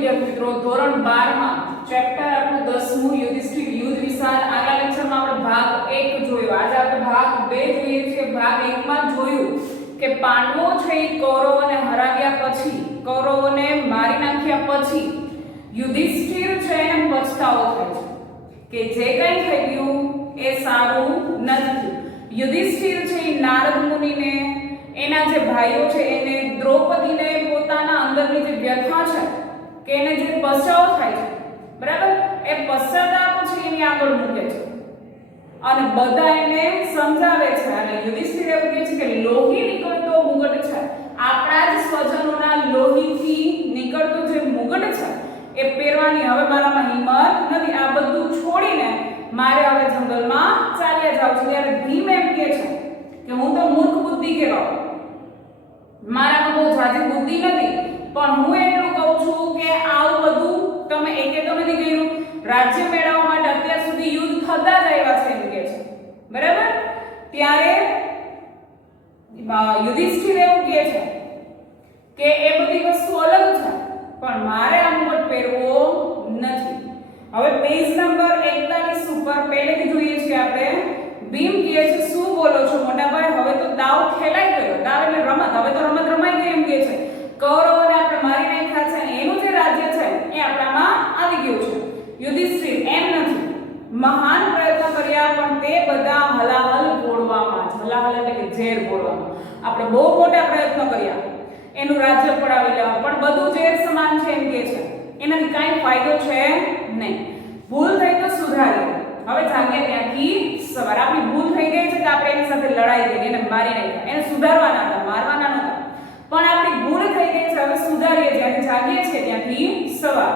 વિદ્યાર્થી મિત્રો ધોરણ 12 માં ચેપ્ટર આપણું 10મું યુધિષ્ઠિર યુદ્ધ વિશાળ આગલા લેક્ચરમાં આપણે ભાગ 1 જોયો. આજે આપણે ભાગ 2 જોઈએ છીએ. ભાગ 1 માં જોયું કે પાંડવો છે કૌરવોને હરાવ્યા પછી, કૌરવોને મારી નાખ્યા પછી યુધિષ્ઠિર છે એને પછતાવો થાય છે કે જે કંઈ થઈ ગયું એ સારું નથી. યુધિષ્ઠિર છે નારદ મુનિને એના જે ભાઈઓ છે એને દ્રૌપદીને પોતાના અંદરની જે વ્યથા છે કે એને જે પછતાવો થાય છે, બરાબર, એ પશ્ચાતાપ છે એની આગળ મૂકે છે અને બધા એને સમજાવે છે. અને યુધિષ્ઠિર એવું કહે છે કે લોહી નીકળતો મુગટ છે, આપણા જ સ્વજનોના લોહીથી નીકળતો જે મુગટ છે એ પહેરવાની હવે મારામાં હિંમત નથી. આ બધું છોડીને મારે હવે જંગલમાં ચાલ્યા જાવ છું. ત્યારે ભીમ એમ કહે છે કે હું તો મૂર્ખ બુદ્ધિ કહેવાઉં, મારામાં બહુ જાજી બુદ્ધિ નથી, પણ હું એટલું કહું છું કે આવું બધું તમે એકે તો નથી કર્યું. રાજ્ય મેળવવા માટે અત્યાર સુધી યુદ્ધ થતા જ આવ્યા છે એમ કહે છે, બરાબર. ત્યારે યુધિષ્ઠિર એવું કહે છે કે એ બધી વસ્તુ અલગ છે પણ મારે આ મુગટ પહેરવો નથી. હવે પેજ નંબર 41 ઉપર પહેલેથી જોઈએ છીએ આપણે. ભીમ કહે છે શું બોલો છો મોટા ભાઈ, હવે તો દાવ ખેલાઈ ગયો. દાવ એટલે રમત, હવે તો રમત રમાઈ ગઈ એમ કહે છે. કૌરવોને આપણે મારી નાખ્યા છે, એનું જે રાજ્ય છે એ આપણામાં આવી ગયું છે. યુધિષ્ઠિર એમ નથી, મહાન પ્રયત્ન કર્યા પણ તે બધા હલાહલ ઘોળવામાં, હલાહલ એટલે કે ઝેર ઘોળવામાં, આપણે બહુ મોટા પ્રયત્નો કર્યા એનું રાજ્ય પડાવી લેવા, પણ બધું ઝેર સમાન છે એમ કહે છે. એનાથી કાંઈ ફાયદો છે નહીં. ભૂલ થઈ તો સુધારી. હવે જાગ્યા ત્યાંથી સવાર. આપણી ભૂલ થઈ ગઈ છે કે આપણે એની સાથે લડાઈ કરી, એને મારી નાખ્યા, એને સુધારવાના હતા, મારવાના નહોતા, પણ આપણી ભૂલ થઈ ગઈ છે, હવે સુધારીએ. જ્યાંથી જાગીએ છીએ ત્યાંથી સવાર.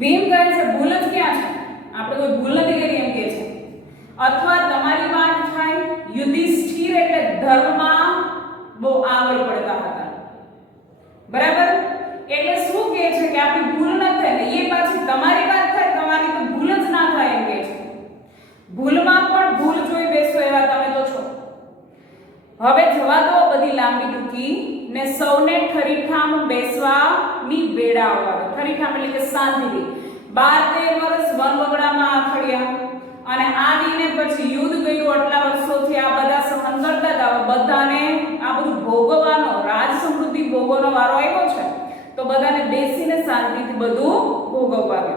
ભીમ કહે છે ભૂલ જ ક્યાં છે, આપણે કોઈ ભૂલ નથી કરી એમ કહે છે. અથવા તમારી વાત થાય, યુધિષ્ઠિર એટલે ધર્મમાં બહુ આગળ પડતા હતા, બરાબર. એટલે શું કહે છે કે આપણી ભૂલ ન થાય ને એ પાછી તમારી વાત થાય, તમારી તો ભૂલ જ ના થાય એમ કહે છે. ભૂલમાં પણ ભૂલ જોઈ બેસો એવા તમે તો છો. હવે જવા દો બધી લાંબી ટૂંકી ને સૌને ઠરીઠામ બેસવાની વેળા આવવા દો. ઠરીઠામ એટલે કે શાંતિથી. 12-13 વર્ષ વનવગડામાં આખડ્યા અને આવીને પછી યુદ્ધ કર્યું. આટલા વર્ષોથી આ બધા સહન કરતા હતા, બધાને આ બધું ભોગવવાનો, રાજ સમૃદ્ધિ ભોગવવાનો વારો આવ્યો છે, તો બધાને બેસીને શાંતિથી બધું ભોગવવા દો.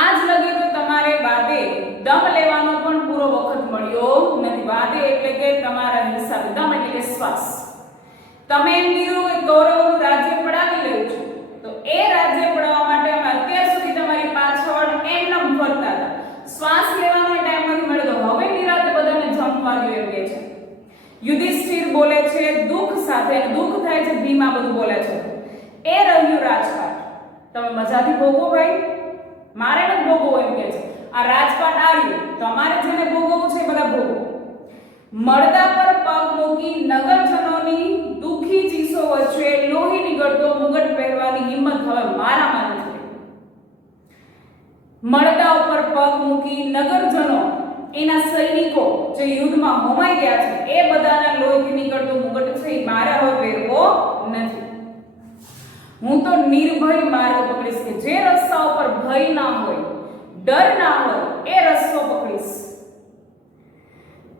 આજ લગી તો તમારે વાદે દમ લેવાનો પણ પૂરો વખત મળ્યો નથી. વાદે એટલે કે તમારા હિસાબે, દમ એટલે કે શ્વાસ. તમે એમ કીધું કે કૌરવોનું રાજ્ય પડાવી લેવું છે, તો એ રાજ્ય પડાવવા માટે અમે અત્યાર સુધી તમારી પાછળ એમનેમ ફરતા હતા, શ્વાસ લેવાનો ટાઈમ નથી મળ્યો, તો હવે નિરાતે બધાને જમવા દો એમ કહે છે. યુધિષ્ઠિર બોલે છે દુઃખ સાથે, દુઃખ થાય છે, ભીમા બધું બોલે છે. એ રહ્યું રાજપાટ, તમે મજાથી ભોગવો ભાઈ, મારે ન ભોગવો એમ કહે છે. આ રાજપાટ આવ્યું, તમારે જેને ભોગવવું છે બધા ભોગવો. મળદા પર પગ મૂકી નગરજનોની દુખી ચીસો વચ્ચે લોહી નીકળતો મુગટ પહેરવાની હિંમત હવે મારામાં નથી. મળદા ઉપર પગ મૂકી નગરજનો, એના સૈનિકો જે યુદ્ધમાં હોમાઈ ગયા છે, એ બધાના લોહીથી નીકળતો મુગટ છે એ મારે હવે પહેરવો નથી. હું તો નિર્ભય માર્ગ પકડીશ, કે જે રસ્તા ઉપર ભય ના હોય, ડર ના હોય, એ રસ્તો પકડીશ.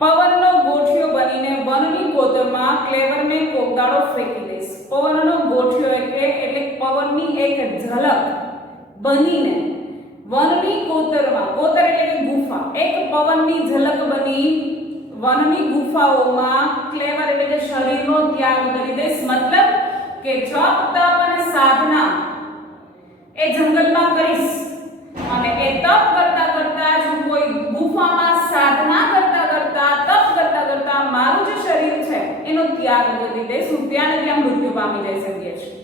પવનનો ગોઠિયો બનીને વનની કોતરમાં ક્લેવરને કોગદાળો ફેંકી દઈશ. પવનનો ગોઠિયો એટલે પવનની એક ઝલક બનીને વનની કોતરમાં, કોતર એટલે કે ગુફા, એક પવનની ઝલક બની વનની ગુફાઓમાં ક્લેવર એટલે કે શરીરનો ત્યાગ કરી દઈશ. મતલબ કે જપ તપ અને સાધના એ જંગલમાં કરીશ અને એ તપ કરતા કરતા જ હું કોઈ ગુફામાં સાધના કરતા કરતા તપ કરતા કરતા મારું જે શરીર છે એનો ત્યાગ કરી દઈશ. હું ત્યાં ને ત્યાં મૃત્યુ પામી જઈ શકીએ છીએ.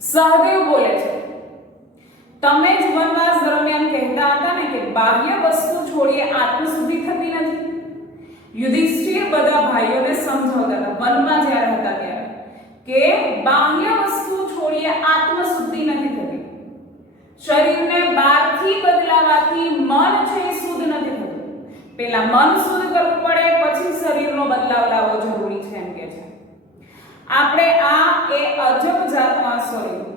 સહદેવ બોલે છે તમે જ વનવાસ દરમિયાન કહેતા હતા ને કે બાહ્ય વસ્તુ છોડીએ આત્મશુદ્ધિ થતી નથી. યુધિષ્ઠિર બધા ભાઈઓને સમજાવતા હતા વનમાં જ્યારે હતા ત્યારે કે બાહ્ય વસ્તુ છોડીએ આત્મશુદ્ધિ નથી થતી. શરીરને બહારથી બદલાવાથી મન છે એ શુદ્ધ નથી થતું. પહેલા મન શુદ્ધ કરવું પડે, પછી શરીરનો બદલાવ લાવવો જરૂરી છે એમ કે છે. આપણે આ એ અજબ જાતમાં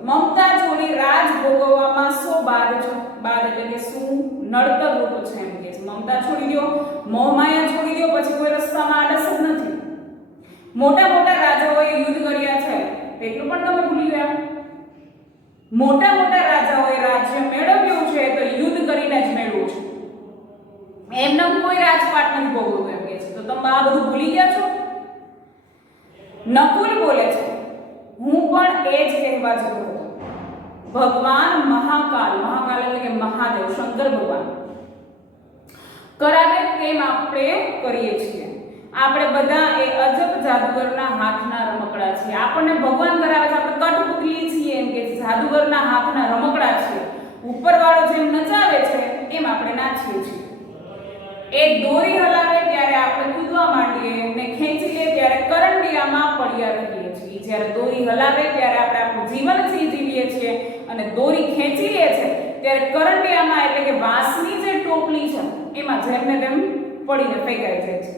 મમતા છોડી રાજ ભોગવવામાં શો બાદ છે? બાદ એટલે કે શું નડતર રૂપ છે એમ કે છે. મમતા છોડી દો, મોહમાયા છોડી દો, પછી કોઈ રસ્તામાં આડસ જ નથી. મોટા મોટા રાજાઓએ યુદ્ધ કર્યા છે એટલું પણ તમે ભૂલી ગયા? મોટા મોટા રાજાઓએ રાજ્ય મેળવ્યું છે તો યુદ્ધ કરીને જ મેળવ્યું છે. એમને કોઈ રાજપાટ નથી ભોગવતું એમ કે છે. તો તમે આ બધું ભૂલી ગયા છો? નકુલ બોલે છે હું પણ એ જ કહેવા જતો હતો. ભગવાન મહાકાલ, મહાકાલ એટલે કે મહાદેવ, શંકર ભગવાન કરાવે તેમ આપણે કરીએ છીએ. આપણે બધા એ અજબ જાદુગરના હાથના રમકડા છીએ. આપણને ભગવાન કરાવે છે, આપણે કઠપુતલી છીએ એમ કે જાદુગરના હાથના રમકડા છીએ. ઉપરવાળો જેમ નચાવે છે એમ આપણે નાચીએ છીએ. એ દોરી હલાવે ત્યારે આપણે કૂદવા માંડીએ ને ખેંચી લે ત્યારે કરંડિયામાં પડ્યા રહીએ છીએ. જ્યારે દોરી હલાવે ત્યારે આપણે આપણું જીવન જીવીએ છીએ અને દોરી ખેંચી લે છે ત્યારે કરંડિયામાં એટલે કે વાંસની જે ટોપલી છે એમાં જેમ ને તેમ પડીને ફેંકાઈ જાય છે.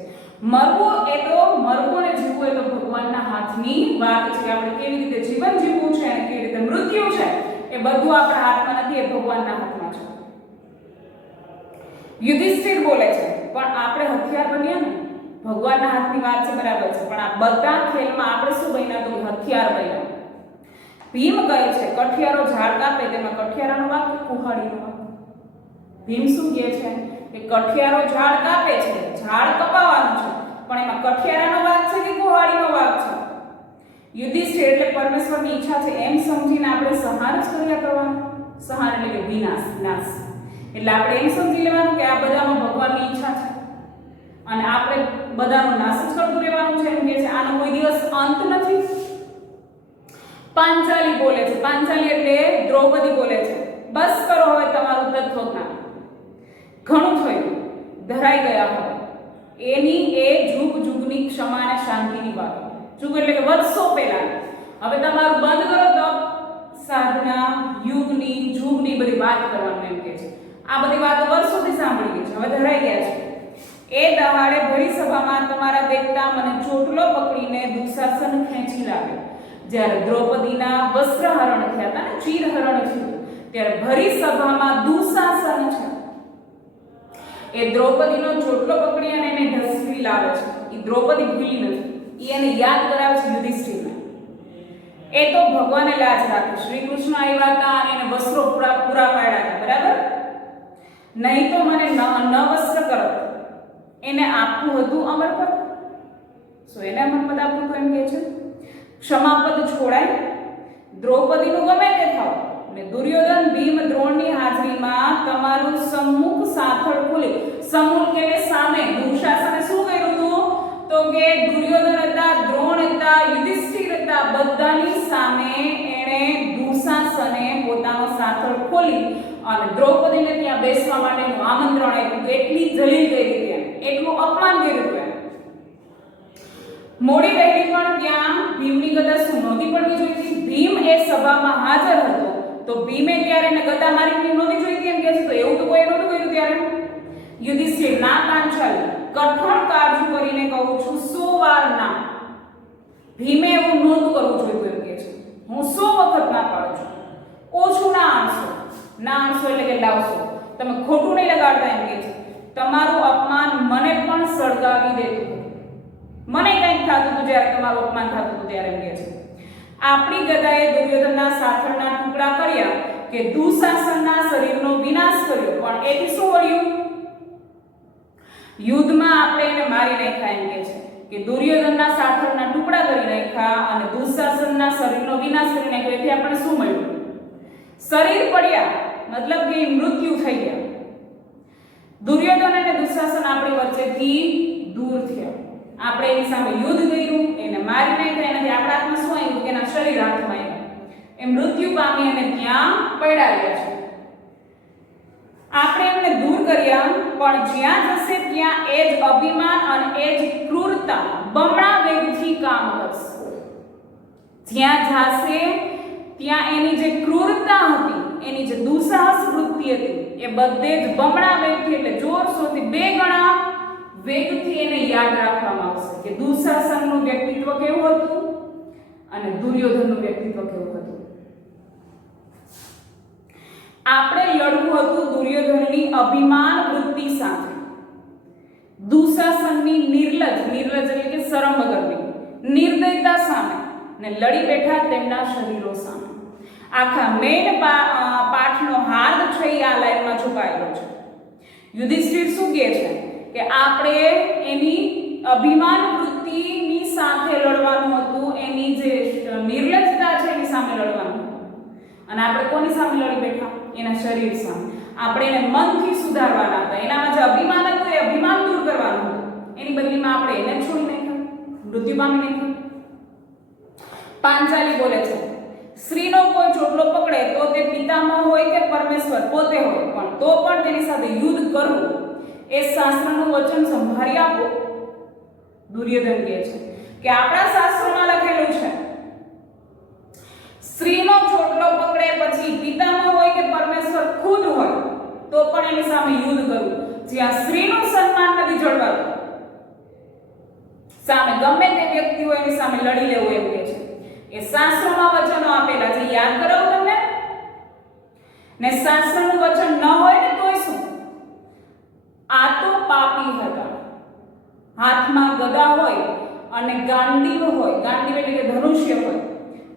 મરવું એ તો મરવું ને જીવવું એ તો ભગવાનના હાથની વાત છે. આપણે કેવી રીતે જીવન જીવવું છે અને કેવી રીતે મૃત્યુ છે એ બધું આપણા હાથમાં નથી, એ ભગવાનના હાથમાં છે. યુધિષ્ઠિર બોલે છે પણ આપણે હથિયાર બન્યા ને? ભગવાનના હાથની વાત છે બરાબર છે, પણ આ બધા ખેલમાં આપણે શું બન્યા? તો હથિયાર બન્યા. ભીમ કહે છે કઠિયારો ઝાડ કાપે તેમાં કઠિયારાનો વાંક કે કુહાડીનો વાંક? ભીમ શું કહે છે કે કઠિયારો ઝાડ કાપે છે, ઝાડ કપાવવાનું છે, પણ એમાં કઠિયારાનો વાંક છે કે કુહાડીનો વાંક છે? યુધિષ્ઠિર એટલે પરમેશ્વરની ઈચ્છા છે એમ સમજીને આપણે સંહાર જ કર્યા કરવાનો. સંહાર એટલે કે વિનાશ, નાશ. એટલે આપણે એમ સમજી લેવાનું કે આ બધામાં ભગવાનની ઈચ્છા છે અને આપણે બધાનો નાશ જ કરતું રહેવાનું છે એમ કે છે. આનો કોઈ દિવસ અંત નથી. પાંચાલી બોલે છે, પાંચાલી એટલે દ્રૌપદી બોલે છે બસ કરો હવે તમારું તત્વજ્ઞાન, ઘણું થયું, ધરાઈ ગયા હવે. એની એ જુગ જુગની ક્ષમા અને શાંતિની વાત. જુગ એટલે કે વર્ષો પહેલા. હવે તમારું બંધ કરો તો સાધના યુગની જુગની બધી વાત કરવાનું એમ કે છે. આ બધી વાતો વર્ષોથી સાંભળી ગઈ છે, હવે ધરાઈ ગયા છે. એ દહાડે ભરી સભામાં તમારા દેખતા મને ચોટલો પકડીને દુશાસન ખેંચી લાવ્યો. જ્યારે દ્રૌપદીના વસ્ત્રહરણ થયા હતા ને, ચીરહરણ થયું, ત્યારે ભરી સભામાં દુશાસન છે એ દ્રૌપદીનો ચોટલો પકડી અને એને ઢસવી લાવે છે. એ દ્રૌપદી ભૂલી નથી, એ એને યાદ કરાવે છે યુધિષ્ઠિરને. એ તો ભગવાને લાજ રાખી. શ્રી કૃષ્ણ આવ્યા હતા અને એને વસ્ત્રો પૂરા પાડ્યા હતા, બરાબર? નહીં તો મને ન વસ્ત્ર કરત. એને આપવું હતું અમરપદ. એને અમરપદ આપવું તો એમ કે છે ક્ષમાપદ છોડાય. દ્રૌપદીનું ગમે તે થાવ ને દુર્યોધન ભીમ દ્રોણની હાજરીમાં તમારું સમ્મુખ સાથળ ખોલી. સમ્મુખ એટલે સામે. દુશાસને શું કર્યું હતું? તો કે દુર્યોધન હતા, દ્રોણ હતા, યુધિષ્ઠિર હતા, બધાની સામે એણે દુશાસને પોતાનો સાથળ ખોલી અને દ્રૌપદીને ત્યાં બેસવા માટેનું આમંત્રણ આપ્યું. એટલી જલીલ કરી ત્યાં, એટલું અપમાન કર્યું હતું. મોડી વહેલી પણ ત્યાં ભીમની ગદા શું નહોતી પડવી જોઈતી? ભીમ એ સભામાં હાજર હતો તો ભીમે ત્યારે એને ગદા મારી નહોતી જોઈતી એમ કે છે. તો એવું તો કોઈ નહોતું કર્યું ત્યારે. યુધિષ્ઠિર ના પાંચાલી, કઠણ કાળજી કરીને કહું છું 100 વાર ના. ભીમે એવું નહોતું કરવું જોઈતું એમ કે છે. હું 100 વખત ના પાડું છું. ઓછું ના આણશો. ના આણશો એટલે કે લાવશો. તમે ખોટું નહીં લગાડતા એમ કે છે. તમારું અપમાન મને પણ સળગાવી દેતું. મને કંઈક થતું હતું જ્યારે તમારું અપમાન થતું હતું ત્યારે એમ કે છે. આપણી ગદાએ દુર્યોધનના સાથળના ટુકડા કર્યા કે દુશાસનના શરીરનો વિનાશ કર્યો, પણ એથી શું વળ્યું? યુદ્ધમાં આપણે એને મારી નાખ્યા એમ કે છે કે દુર્યોધનના સાથળના ટુકડા કરી નાખ્યા અને દુશાસનના શરીરનો વિનાશ કરી નાખ્યો. એથી આપણે શું મળ્યું? શરીર પડ્યા, મતલબ કે મૃત્યુ થઈ ગયા. દુર્યોધન અને દુશાસન આપણી વચ્ચેથી દૂર થયા. આપણે એની સામે યુદ્ધ કર્યું, એને મારી નાખ્યા. એનાથી આપણા હાથમાં શું આવ્યું? કે એના શરીર હાથમાં આવ્યું. એ મૃત્યુ પામી અને ત્યાં પડ્યા રહ્યા છે. આપણે એમને દૂર કર્યા, પણ જ્યાં જશે ત્યાં એ જ અભિમાન અને એ જ ક્રૂરતા બમણા વેગથી કામ કરશે. જ્યાં જશે ત્યાં એની જે ક્રૂરતા હતી, એની જે દુસાહસ વૃત્તિ હતી, એ બધે જ બમણા વેગથી એટલે જોરશોરથી 2 ગણા વેગથી એને યાદ રાખવામાં આવશે કે દુશાસનનું વ્યક્તિત્વ કેવું હતું અને દુર્યોધનનું વ્યક્તિત્વ કેવું હતું? આપણે લડવું હતું દુર્યોધનની અભિમાન વૃત્તિ સાથે, દુશાસનની નિર્લજ એટલે કે શરમ વગરની નિર્દયતા સામે, ને લડી બેઠા તેમના શરીરો સામે. આખા મેન પાઠનો હાર્દ છે એ આ લાઈનમાં છુપાયેલો છે. યુધિષ્ઠિર શું કહે છે કે આપણે એની અભિમાન વૃત્તિની સાથે લડવાનું હતું, એની જે નિર્લજતા છે એની સામે લડવાનું હતું. અને આપણે કોની સામે લડી બેઠા? એના શરીર સામે. આપણે એને મનથી સુધારવાના હતા. એનામાં જે અભિમાન હતું એ અભિમાન દૂર કરવાનું હતું. એની બદલીમાં આપણે એને છોડી નાખ્યા, મૃત્યુ પામી નાખ્યા. પાંચાલી બોલે છે, સ્ત્રીનો કોઈ ચોટલો પકડે તો તે પિતામહ હોય કે પરમેશ્વર પોતે હોય, પણ તો પણ તેની સાથે યુદ્ધ કરવું એ શાસ્ત્રનું વચન સંભાળી આપો. દુર્યોધન કહે છે કે આપણા શાસ્ત્રોમાં લખેલું છે સ્ત્રીનો ચોટલો પકડે પછી પિતામહ હોય કે પરમેશ્વર ખુદ હોય તો પણ એની સામે યુદ્ધ કરવું. જ્યાં સ્ત્રીનું સન્માન નથી જળવાતું, સામે ગમે તે વ્યક્તિ હોય એની સામે લડી લેવું એમ કહે છે. એ શાસ્ત્રોમાં વચનો આપેલા છે, યાદ કરાવું તમને. ને શાસ્ત્રનું વચન ન હોય ને તોય શું, આ તો પાપી હતા. હાથમાં ગદા હોય અને ગાંડીવ હોય, ગાંડીવ એટલે કે ધનુષ્ય હોય,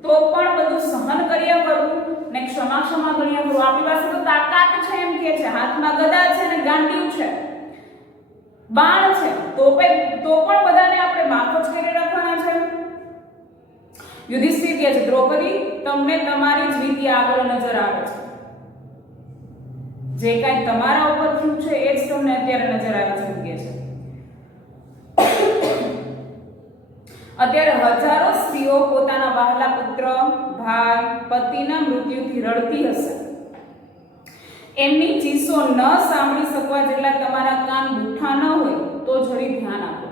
તો પણ બધું સહન કર્યા કરવું ને ક્ષમા કર્યા કરવું. આપણી પાસે તો તાકાત છે એમ કે છે, હાથમાં ગદા છે ને ગાંડીવ છે, બાણ છે, તો પણ બધાને આપણે માફ જ કરી રાખવાના છે. યુધિષ્ઠિર કહે છે દ્રૌપદી તમને તમારી જ રીતિ આગળ નજર આવે છે, જે કાંઈ તમારા ઉપર થયું છે એ જ તમને અત્યારે નજર આવે છે એમ કહે છે. અત્યારે હજારો સ્ત્રીઓ પોતાના વહાલા પુત્ર, ભાઈ, પતિના મૃત્યુથી રડતી હશે. એમની ચીસો ન સાંભળી શકવા જેટલા તમારા કાન બુઠ્ઠા ન હોય તો જરી ધ્યાન આપો.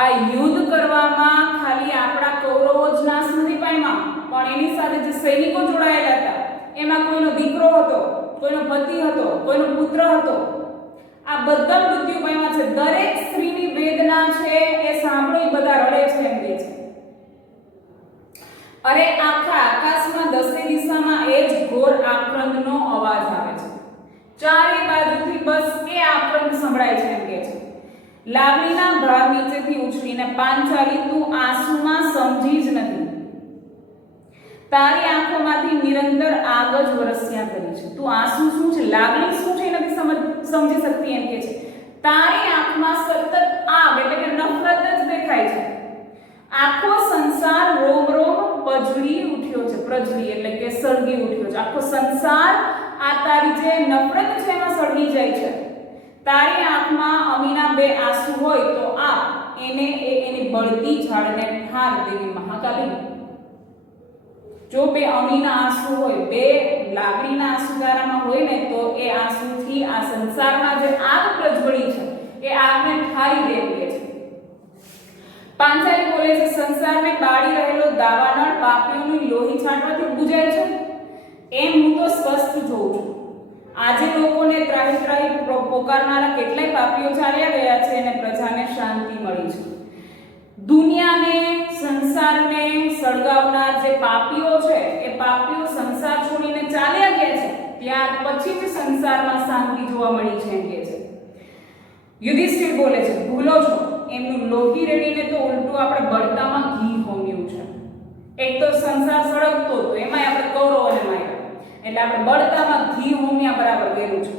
આ યુદ્ધ કરવામાં ખાલી આપણા કૌરવો જ નાશ નથી પામ્યા, પણ એની સાથે જે સૈનિકો જોડાયેલા હતા એમાં કોઈનો દીકરો હતો, કોઈનો પતિ હતો, કોઈનો પુત્ર હતો. આ બધા મૃત્યુ પામ્યા છે. દરેક સ્ત્રીની વેદના છે એ સાંભળી બધા રડે છે એમ કહે છે. અરે આખા આકાશમાં દસે દિશામાં એ જ ઘોર આક્રંદનો અવાજ આવે છે. ચારે બાજુથી બસ એ આક્રંદ સંભળાય છે એમ કહે છે. લાવણીના ભાર નીચેથી ઉછળીને પાંચાલી તું આંસુમાં સમજી જ નથી. તારી આંખોમાંથી નિરંતર આગ જ વરસ્યા કરી છે. તું આંસુ શું છે, લાગણી શું છે નથી સમજી શકતી એમ કે છે. તારી આંખમાં સતત આગ એટલે કે નફરત જ દેખાય છે. આખો સંસાર રોમ રોમ પજળી ઉઠ્યો છે. પ્રજળી એટલે કે સળગી ઉઠ્યો છે. આખો સંસાર આ તારી જે નફરત છે એમાં સળગી જાય છે. તારી આંખમાં અમીના બે આંસુ હોય તો આ એની બળતી ઝાડને ઠાર દેવી મહાકાલી. જો બે અમીના આંસુ હોય, બે લાગણીના આંસુ તારામાં હોય ને તો એ આંસુથી આ સંસારમાં જે આગ પ્રજ્વળી છે એ આગને ઠારી દેવી છે. પાંચાલી બોલે છે સંસારને બાળી રહેલો દાવાનળ પાપીઓની લોહી છાંટવાથી બુજાય છે એમ હું તો સ્પષ્ટ જોઉં છું. આજે લોકોને ત્રાહી પોકારનારા કેટલાય પાપીઓ ચાલ્યા ગયા છે અને પ્રજાને શાંતિ મળી છે. દુનિયાને, સંસારને સળગાવનાર જે પાપીઓ છે એ પાપીઓ સંસાર છોડીને ચાલ્યા ગયા છે, ત્યાર પછી જ સંસારમાં શાંતિ જોવા મળી છે એમ કહે છે. યુધિષ્ઠિર બોલે છે ભૂલો છો, એમનું લોહી રેડીને તો ઉલટું આપણે બળતામાં ઘી હોમ્યું છે. એક તો સંસાર સળગતો હતો એમાં આપણે કૌરવોને માર્યા, એટલે આપણે બળતામાં ઘી હોમ્યા બરાબર કર્યું છે.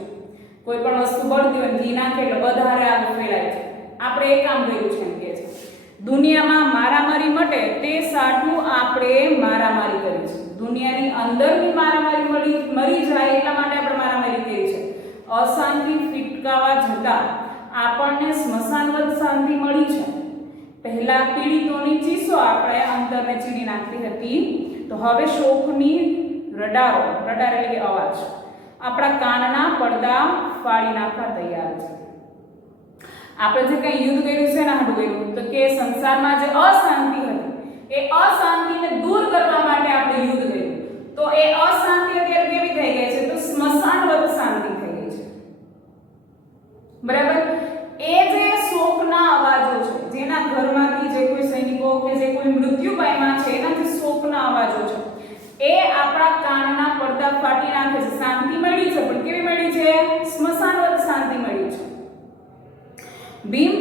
કોઈ પણ વસ્તુ બળતી હોય ઘી નાખે એટલે વધારે આગ ફેલાય છે. આપણે એ કામ કર્યું છે એમ કહે છે. દુનિયામાં મારામારી મટે તે સાટું આપણે મારામારી કરી છે. દુનિયાની અંદરની મારામારી મરી જાય એટલા માટે આપણે મારામારી કરી છે. અશાંતિ ફીટકાવા જતા આપણને સ્મશાનવત શાંતિ મળી છે. પહેલા પીડિતોની ચીસો આપણે અંતરને ચીરી નાખતી હતી, તો હવે શોકની રડારો, રડાર એટલે કે અવાજ, આપણા કાનના પડદા ફાડી નાખવા તૈયાર છે. આપણે જે કંઈ યુદ્ધ કર્યું છે ને હાડું કર્યું તો કે સંસારમાં જે અશાંતિ હતી એ અશાંતિને દૂર કરવા માટે આપણે યુદ્ધ કર્યું. તો એ અશાંતિ અત્યારે કેવી થઈ ગઈ છે? તો સ્મશાનવત શાંતિ થઈ ગઈ છે. બરાબર? એ જે શોકના અવાજો છે, જેના ઘરમાંથી જે કોઈ સૈનિકો કે જે કોઈ મૃત્યુ પામ્યા છે એના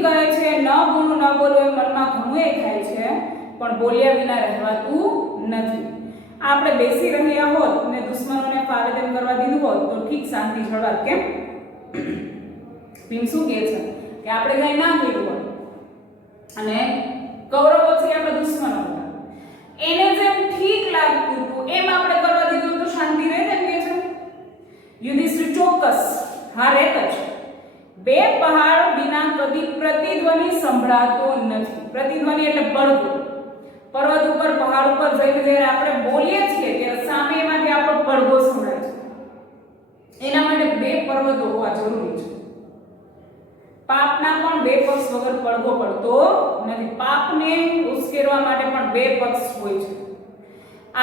કહે છે ન બોલવું ન બોલવું એ મનમાં ઘણું એ થાય છે, પણ બોલ્યા વિના રહેવાતું નથી. આપણે બેસી રહ્યા હોત ને દુશ્મનોને ફાવે તેમ કરવા દીધું હોત તો ઠીક શાંતિ જળવાત. કેમ? ભીમ શું કહે છે કે આપણે કઈ ના કર્યું હોય અને કૌરવો છે આપણે દુશ્મનો હતા, એને જેમ ઠીક લાગતું હતું એમ આપણે કરવા દીધું તો શાંતિ રહે તેમ કહે છે. યુધિષ્ઠિર ચોક્કસ હા રહેત જ. બે પહાડ વિના કદી પ્રતિધ્વનિ સંભળાતો નથી. પ્રતિધ્વનિ એટલે પડઘો. પર્વત ઉપર પહાડ ઉપર જઈને જ્યારે આપણે બોલીએ છીએ ત્યારે સામે એમાંથી આપણો પડઘો સંભળાય છે. એના માટે બે પર્વતો હોવા જરૂરી છે. પાપના પણ બે પક્ષ વગર પડઘો પડતો નથી. પાપને ઉશ્કેરવા માટે પણ બે પક્ષ હોય છે.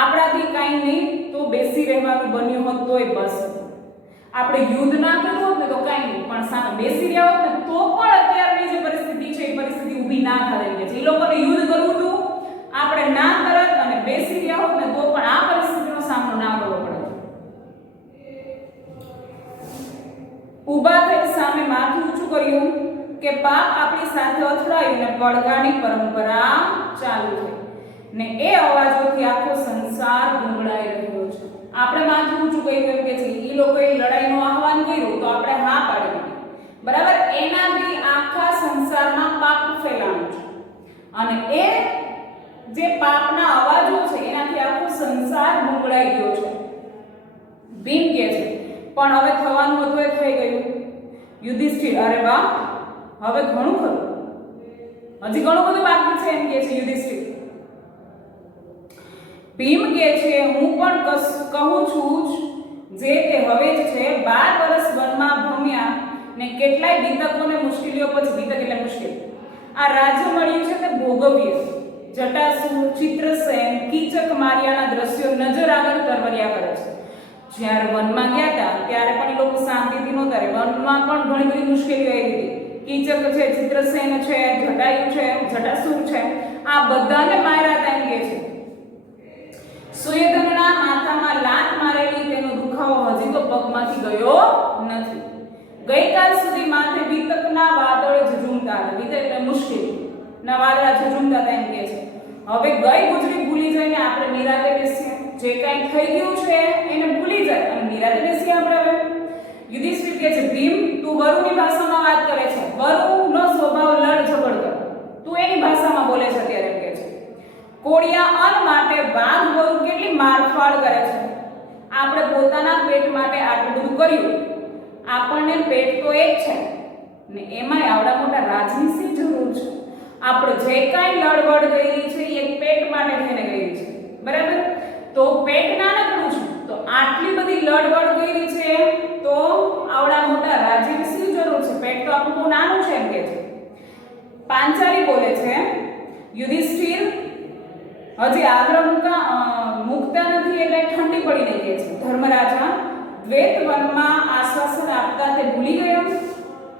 આપણાથી કાંઈ નહીં તો બેસી રહેવાનું બન્યું હોત તોય બસ. આપણે યુદ્ધ ના કર્યું હોત ને તો કાંઈ નહીં, પણ સામે બેસી રહ્યા હોત ને તો પણ અત્યારની જે પરિસ્થિતિ છે એ પરિસ્થિતિ ઊભી ના થાય છે. એ લોકોને યુદ્ધ કરવું હતું, આપણે ના કરત અને બેસી રહ્યા હોત ને તો પણ આ પરિસ્થિતિનો સામનો ના કરવો પડે. ઊભા થઈ સામે માથું ઊંચું કર્યું કે પાપ આપણી સાથે અથડાયું ને પડઘાની પરંપરા ચાલુ થઈ ને એ અવાજોથી આખો સંસાર ગુંગળાઈ રહ્યો છે. આપણે માથું ઊંચું કર્યું એમ કે છે એ લોકોએ લડાઈનું આહવાન કર્યું તો આપણે હા પાડી દીધી, બરાબર. એનાથી આખા સંસારમાં પાપ ફેલાયું છે અને એ જે પાપના અવાજો છે એનાથી આખો સંસાર ગુંગળાઈ ગયો છે. ભીમ કહે છે પણ હવે થવાનું હતું એ થઈ ગયું. યુધિષ્ઠિર અરે વાહ, હવે ઘણું ખરું, હજી ઘણું બધું બાકી છે એમ કહે છે યુધિષ્ઠિર. ભીમ કહે છે હું પણ કહું છું જે તે હવે જ છે. 12 વર્ષ વનમાં ભમ્યા ને કેટલાય વિતકોને મુશ્કેલીઓ પછી, વિતક એટલે મુશ્કેલ, આ રાજ્ય મળ્યું છે તે ભોગવ્ય. જટાસુર, ચિત્રસેન, કીચક માર્યાના દ્રશ્યો નજર આગળ તરવર્યા કરે છે. જ્યારે વનમાં ગયા હતા ત્યારે પણ એ લોકો શાંતિથી નહોતા રહે. વનમાં પણ ઘણી બધી મુશ્કેલીઓ આવી હતી. કીચક છે, ચિત્રસેન છે, જટાયુ છે, જટાસુર છે, આ બધાને માર્યા હતા એમ કહે છે. સુયોધનના માથામાં લાત મારેલી તેનો દુખાવો હજી તો પગમાંથી ગયો નથી. ગઈકાલ સુધી માથે વિતકના વાદળ ઝઝૂમતા હતા. વિતક એટલે મુશ્કેલી ના વાદળા ઝઝૂમતા હતા એમ કહે છે. હવે ગઈ ગુજરી ભૂલી જઈને આપણે નિરાતે બેસીએ. જે કાંઈ થઈ ગયું છે એને ભૂલી જાય અને નિરાતે બેસીએ આપણે. હવે યુધિષ્ઠિર કહે છે ભીમ તું વરુની ભાષામાં વાત કરે છે. વરુનો સ્વભાવ લડ ઝઘડ કરે, તું એની ભાષામાં બોલે છે ત્યારે એમ કહે છે. કોળિયા અન્ન માટે વાઘ વરુ કેટલી મારફાડ કરે છે. આપણે પોતાના પેટ માટે આટલું બધું કર્યું, આપણને પેટ તો એક છે ને એમાંય આવડા મોટા રાજની શી જરૂર છે. આપણે જે કાંઈ લડવડ કરી છે એ પેટ માટે થઈને કરી છે, બરાબર. તો પેટ નાનકડું છે તો આટલી બધી લડવડ કરી છે તો આવડા મોટા રાજ્યની શી જરૂર છે. પેટ તો આપણું બહુ નાનું છે એમ કે છે. પાંચાલી બોલે છે યુધિષ્ઠિર હજી આગ્રહ મુકતા નથી એટલે ઠંડી પડીને કહે છે. ધર્મરાજા દ્વૈત વનમાં આશ્વાસન આપતા તે ભૂલી ગયા.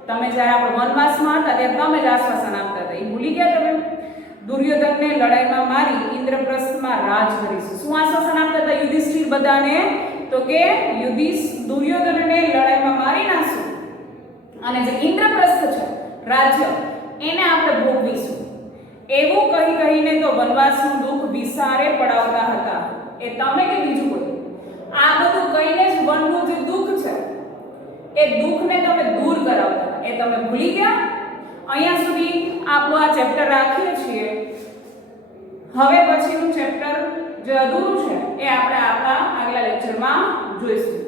તમે જ્યારે આપણે વનવાસમાં હતા ત્યારે તમે જ આશ્વાસન આપતા હતા, એ ભૂલી ગયા તમે. દુર્યોધનને લડાઈમાં મારી ઇન્દ્રપ્રસ્થમાં રાજ કરીશું. શું આશ્વાસન આપતા હતા યુધિષ્ઠિર બધાને? તો કે દુર્યોધનને લડાઈમાં મારી નાખશું અને જે ઇન્દ્રપ્રસ્થ છે રાજ્ય એને આપણે ભોગવીશું. એવું કહીને તો વનવાસનું દુઃખ વિસારે પડાવતા હતા. એ તમે કે બીજું કોઈ? આ બધું કહીને જ વનનું જે દુઃખ છે એ દુઃખને તમે દૂર કરાવતા હતા. એ તમે ભૂલી ગયા. અહીંયા સુધી આપણું આ ચેપ્ટર રાખીએ છીએ. હવે પછીનું ચેપ્ટર જે અધૂરું છે એ આપણે આપણા આગલા લેક્ચરમાં જોઈશું.